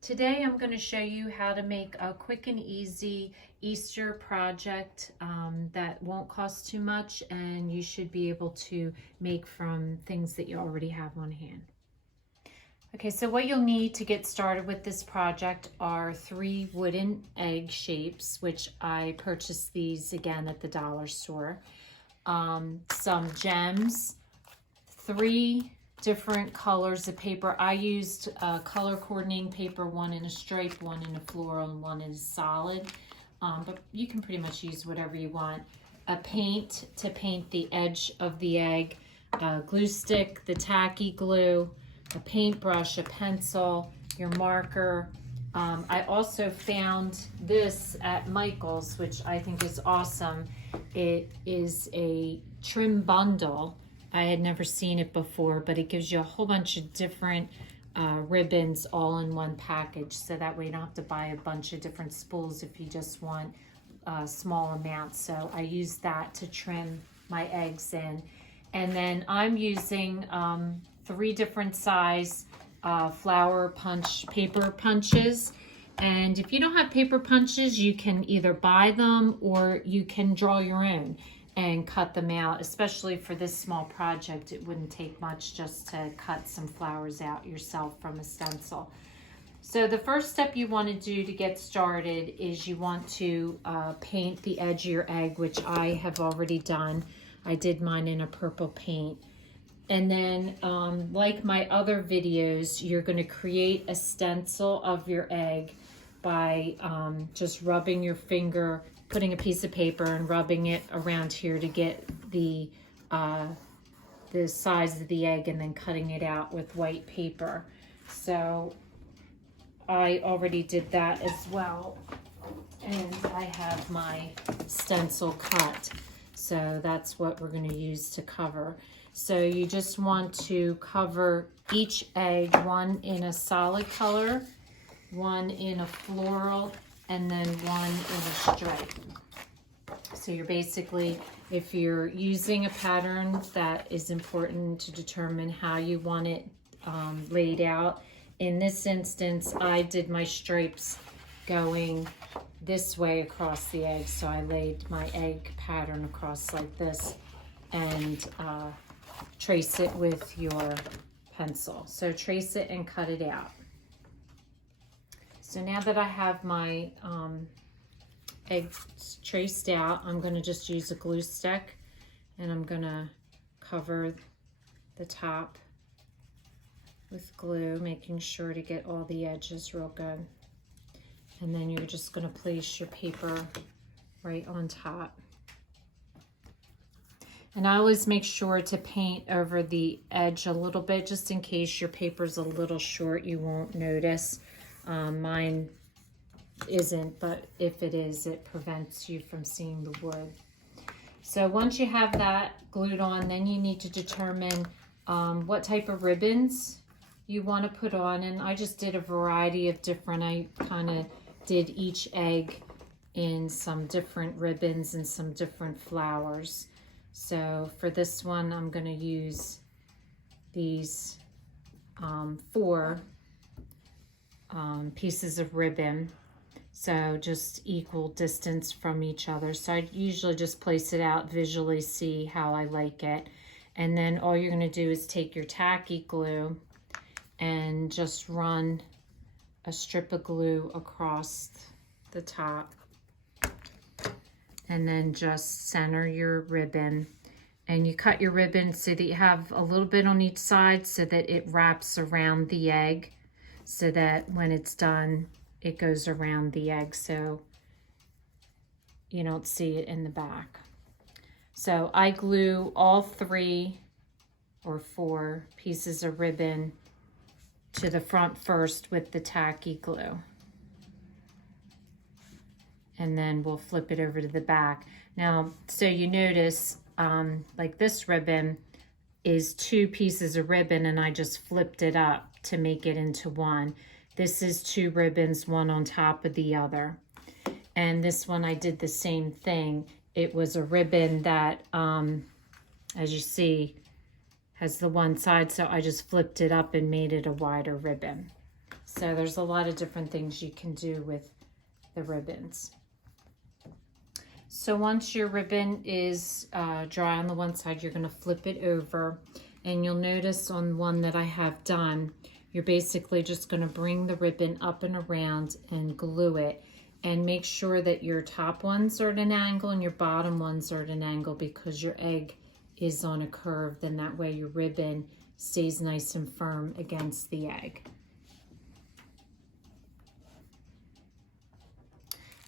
Today I'm going to show you how to make a quick and easy Easter project that won't cost too much, and you should be able to make from things that you already have on hand. Okay, so what you'll need to get started with this project are 3 wooden egg shapes, which I purchased these again at the dollar store. Some gems, 3 different colors of paper. I used color coordinating paper, one in a stripe, one in a floral, and one in a solid. But you can pretty much use whatever you want. A paint to paint the edge of the egg, a glue stick, the tacky glue, a paintbrush, a pencil, your marker. I also found this at Michael's, which I think is awesome. It is a trim bundle. I had never seen it before, but it gives you a whole bunch of different ribbons all in one package, so that way you don't have to buy a bunch of different spools if you just want small amounts. So I use that to trim my eggs in. And then I'm using 3 different size flower punch paper punches. And if you don't have paper punches, you can either buy them or you can draw your own and cut them out. Especially for this small project, it wouldn't take much just to cut some flowers out yourself from a stencil. So the first step you want to do to get started is you want to paint the edge of your egg, which I have already done. I did mine in a purple paint. And then like my other videos, you're going to create a stencil of your egg by just rubbing your finger, putting a piece of paper and rubbing it around here to get the size of the egg, and then cutting it out with white paper. So I already did that as well, and I have my stencil cut. So that's what we're going to use to cover. So you just want to cover each egg, one in a solid color, one in a floral, and then one in a stripe. So you're basically, if you're using a pattern, that is important to determine how you want it laid out. In this instance, I did my stripes going this way across the egg. So I laid my egg pattern across like this, and trace it with your pencil. So trace it and cut it out. So now that I have my eggs traced out, I'm going to just use a glue stick, and I'm going to cover the top with glue, making sure to get all the edges real good. And then you're just going to place your paper right on top. And I always make sure to paint over the edge a little bit, just in case your paper's a little short, you won't notice. Mine isn't, but if it is, it prevents you from seeing the wood. So once you have that glued on, then you need to determine what type of ribbons you want to put on. And I just did a variety of different, I kind of did each egg in some different ribbons and some different flowers. So for this one, I'm going to use these 4 pieces of ribbon, so just equal distance from each other. So I usually just place it out, visually see how I like it. And then all you're going to do is take your tacky glue and just run a strip of glue across the top, and then just center your ribbon. And you cut your ribbon so that you have a little bit on each side, so that it wraps around the egg, so that when it's done, it goes around the egg so you don't see it in the back. So I glue all 3 or 4 pieces of ribbon to the front first with the tacky glue. And then we'll flip it over to the back. Now, so you notice, like this ribbon is 2 pieces of ribbon, and I just flipped it up to make it into one. This is 2 ribbons, one on top of the other. And this one I did the same thing. It was a ribbon that, as you see, has the one side, so I just flipped it up and made it a wider ribbon. So there's a lot of different things you can do with the ribbons. So once your ribbon is dry on the one side, you're going to flip it over, and you'll notice on one that I have done, you're basically just going to bring the ribbon up and around and glue it, and make sure that your top ones are at an angle and your bottom ones are at an angle, because your egg is on a curve. Then that way your ribbon stays nice and firm against the egg.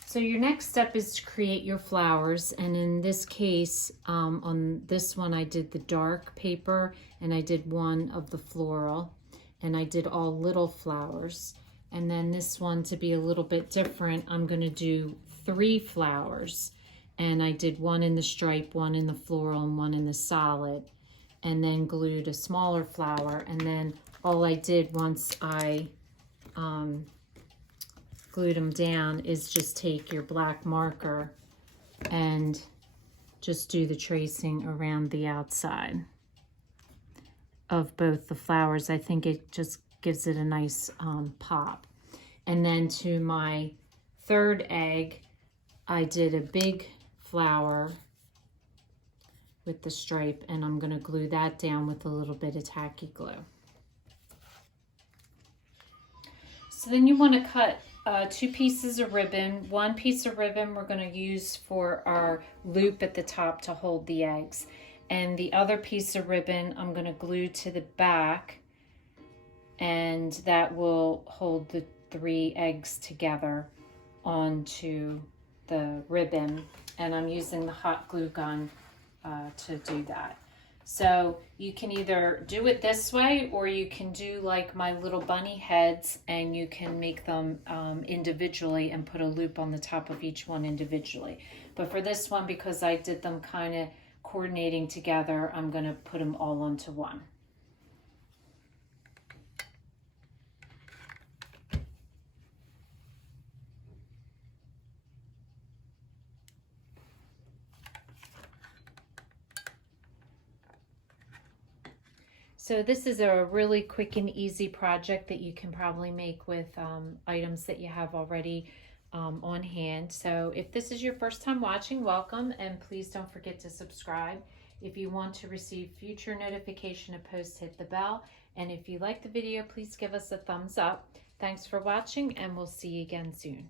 So your next step is to create your flowers, and in this case, on this one I did the dark paper, and I did one of the floral, and I did all little flowers. And then this one, to be a little bit different, I'm going to do 3 flowers, and I did one in the stripe, one in the floral, and one in the solid, and then glued a smaller flower. And then all I did once I glued them down is just take your black marker and just do the tracing around the outside of both the flowers. I think it just gives it a nice pop. And then to my third egg, I did a big flower with the stripe, and I'm going to glue that down with a little bit of tacky glue. So then you want to cut 2 pieces of ribbon. One piece of ribbon we're going to use for our loop at the top to hold the eggs. And the other piece of ribbon I'm going to glue to the back, and that will hold the 3 eggs together onto the ribbon. And I'm using the hot glue gun to do that. So you can either do it this way, or you can do like my little bunny heads, and you can make them individually and put a loop on the top of each one individually. But for this one, because I did them kind of coordinating together, I'm going to put them all onto one. So this is a really quick and easy project that you can probably make with items that you have already on hand. So if this is your first time watching, welcome, and please don't forget to subscribe. If you want to receive future notification of posts, hit the bell. And if you like the video, please give us a thumbs up. Thanks for watching, and we'll see you again soon.